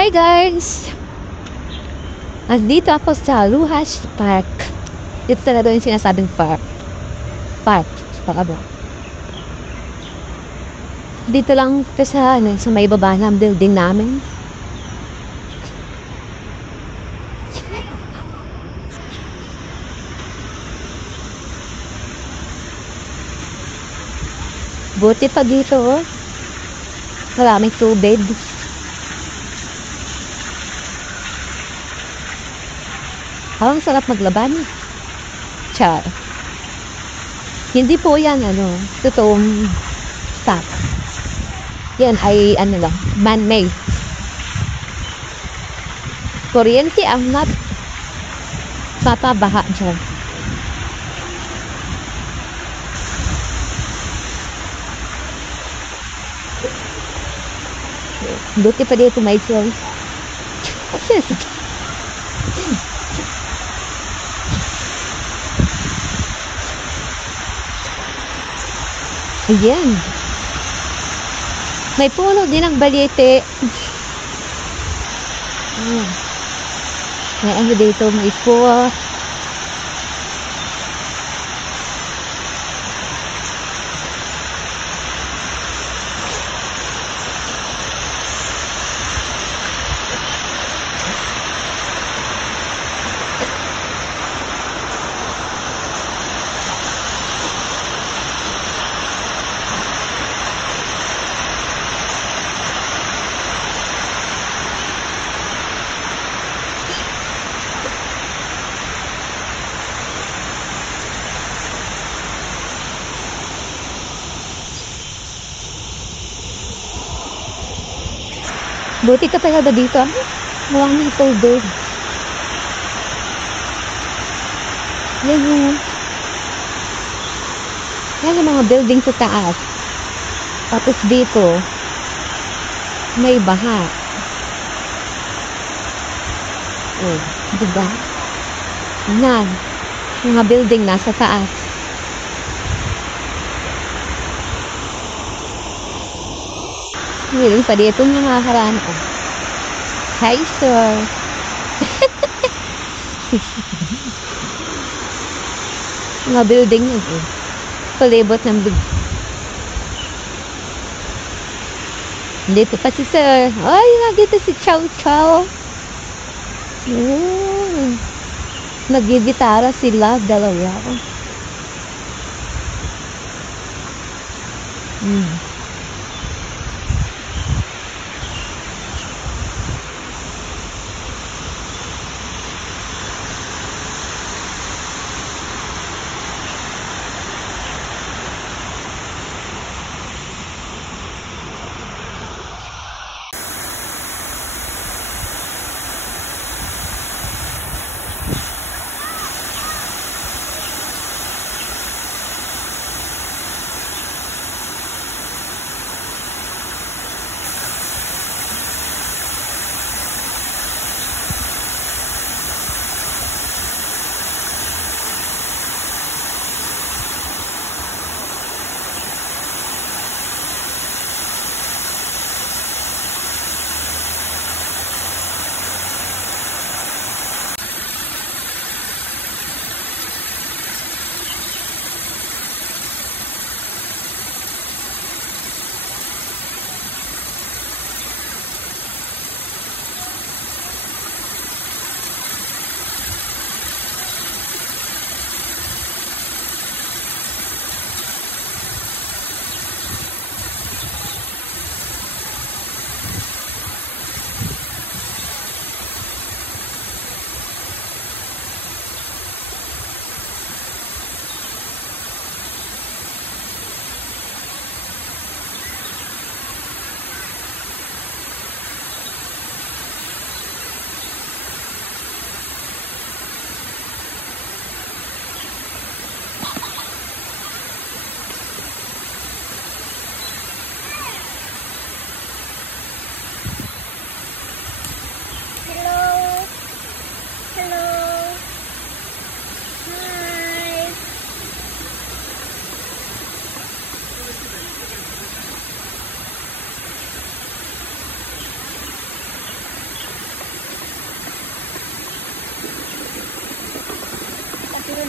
Hi guys! Nandito ako sa Luhas Park. Ito talaga yung sinasabing park. Park. Pakabo. Dito lang ito sa may baba ng building namin. Buti pa dito, oh. Maraming tubig. Ang sarap maglaban. Char. Hindi po yan, totoong stop. Yan ay, lang, man-made. Kuryente ang not papabaha dyan. Buti pa dito may choice. Ayan. May puno din ang balete. May ano dito, may fork. Buti ka talaga dito. Maraming tubig. Yan yung mga building sa taas. Tapos dito, may baha. Oh, diba? Yan. Mga building nasa taas. Meron pa dito mga haraan ko. Hi, sir. Mga building na ito. Palibot ng building. Dito pa si sir. Ay, nandito si Chow Chow. Nagigitara sila. Dalawa.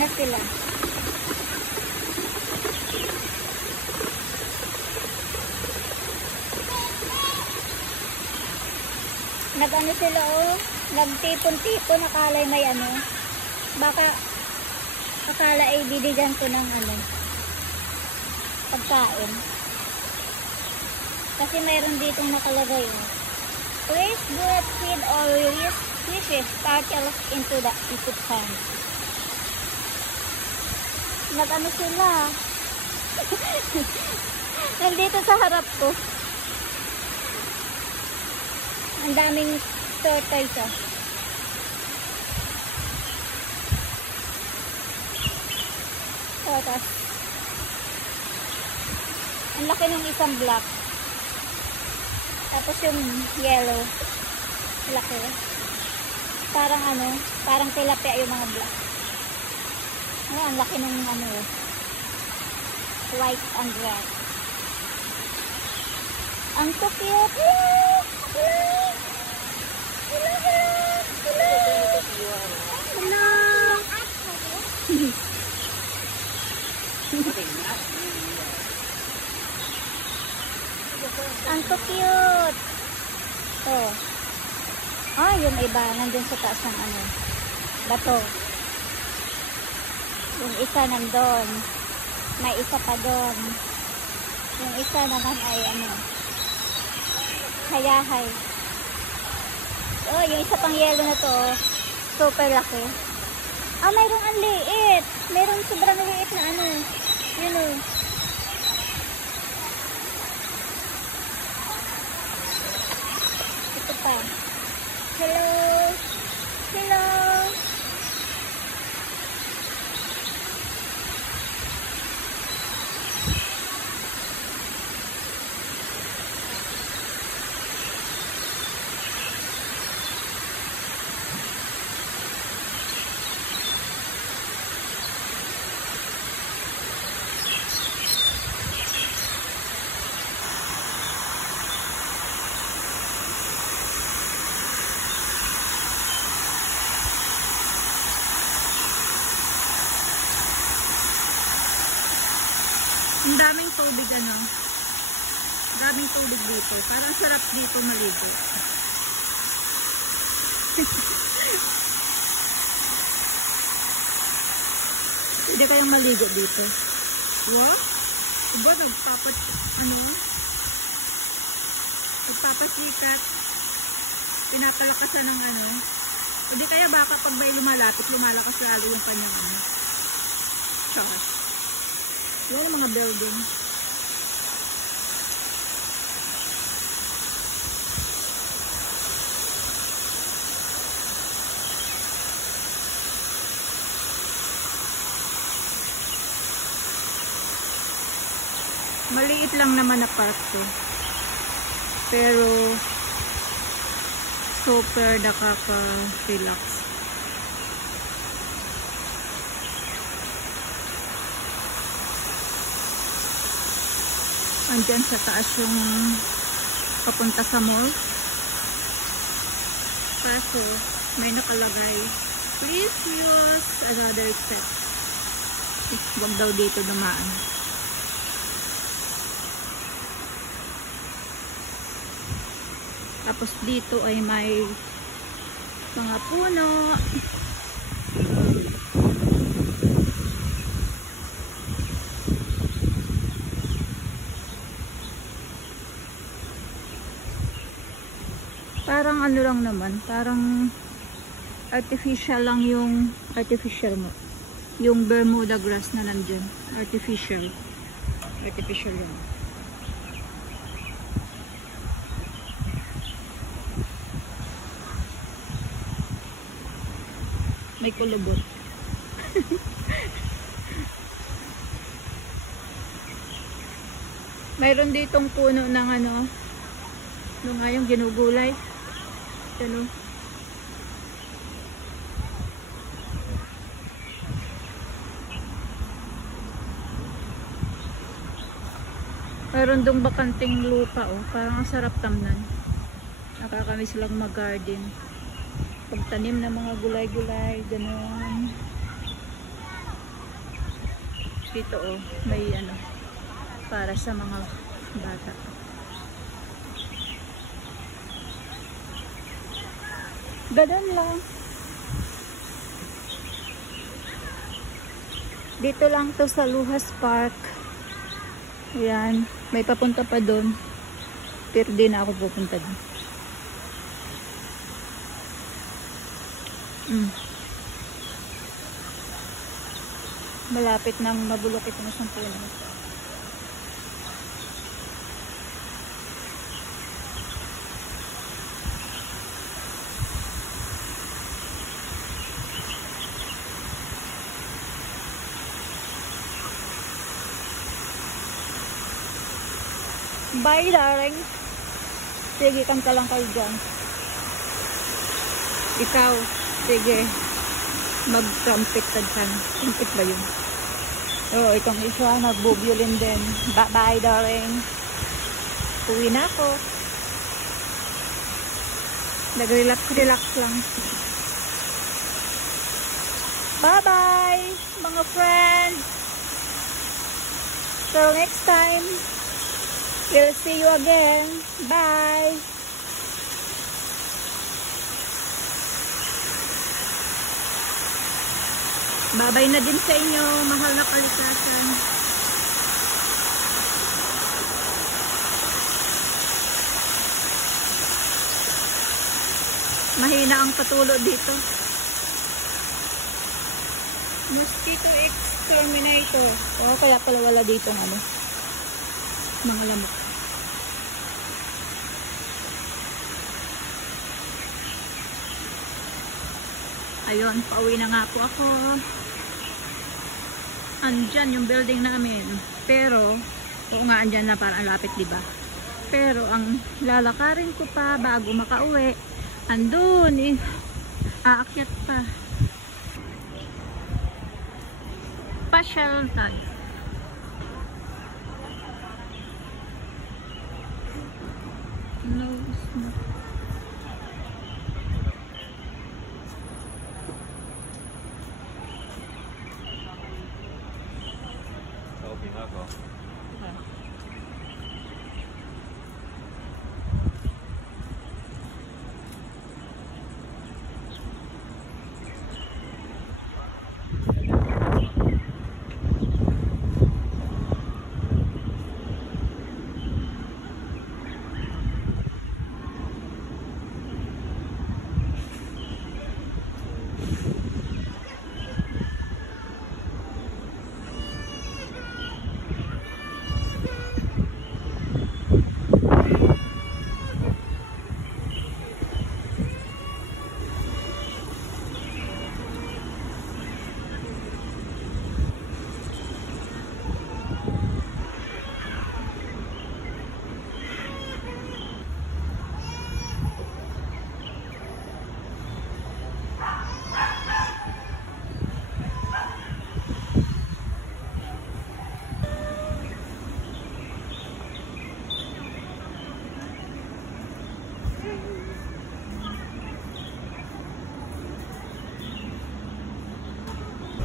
na sila. Nag-ano sila oh, nagtipon-tipon, akala may ano. Baka akala ay bibigyan ko ng ano, pagkain. Kasi mayroon ditong nakalagay oh. Please do not feed or release fishes turtles into the pond. Nag-ano sila. Nandito sa harap ko. Ang daming turtles oh. Tapos ang laki ng isang black. Tapos yung yellow. Laki. Parang ano, parang tilapia yung mga black. Ano, ang laki ng ano, white and red. Ang so cute. Hello. Ang so cute. Oh. Ah, yung iba nandun sa taas ng ano, bato. Yung isa nandun. May isa pa doon. Yung isa naman ay ano, hayahay. Oh, yung isa pang yellow na to, super laki. Ah, mayroong ang liit. Mayroong sobrang liit na ano. Yun o. Ito pa. Hello. Hello. Ang daming tubig ano. Daming tubig dito. Parang sarap dito maligo. Pwede kayong maligo dito. Wow? Diba nagpapasikat. Pinapalakasan ng ano. Pwede kaya baka pag may lumalapit, lumalakas lalo yung kanyang ano. Charot. Yan ang mga building. Maliit lang naman na park to. Pero super nakaka-relax. Andyan sa taas yung papunta sa mall. Kaso may nakalagay, please use another step. Huwag daw dito dumaan. Tapos dito ay may mga puno. Parang ano lang naman, parang artificial lang yung yung Bermuda grass na nandyan. Artificial lang. May kulubot. Mayroon ditong puno ng ano, nung nga yung ginugulay. Ano? Mayroon dong bakanting lupa oh. Parang ang sarap tamnan. Nakakamiss lang mag-garden. Pagtanim ng mga gulay-gulay, gano'n. Dito oh, may ano, para sa mga bata. Ganun lang. Dito lang to sa Luhas Park. Ayan, may papunta pa doon. Pero di na ako pupunta doon. Malapit nang mabulok itong isang puno. Bye, darling. Sige, kanta lang kayo dyan. Ikaw, sige. Mag-trumpet ka dyan. Trumpet ba yun? Oo, itong isa, nag-violin din. Bye, darling. Uwi na ako. Nag-relax lang. Bye-bye, mga friends. Till next time. We'll see you again. Bye. Babay na din sa inyo, mahal na kalikasan. Mahina ang patulo dito. Mosquito exterminator. Oh, kaya pala wala dito ng ano, mga lamok. Ayun, pauwi na nga po ako. Andyan yung building namin. Pero, oo nga, andyan na, parang lapit, diba? Pero, ang lalakarin ko pa bago makauwi, andun, aakyat pa. Pasyal tayo. No, it's not.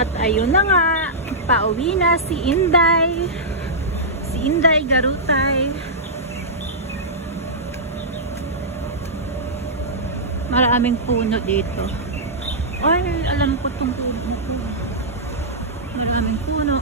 At ayun na nga, pauwi na si Inday. Si Inday Garutay. Maraming puno dito. Ay, alam ko itong puno ko. Maraming puno.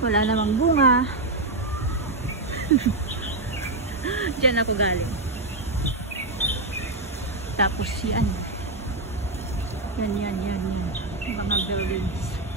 Wala namang bunga. Diyan ako galing. Tapos yan. Yan. Mga buildings.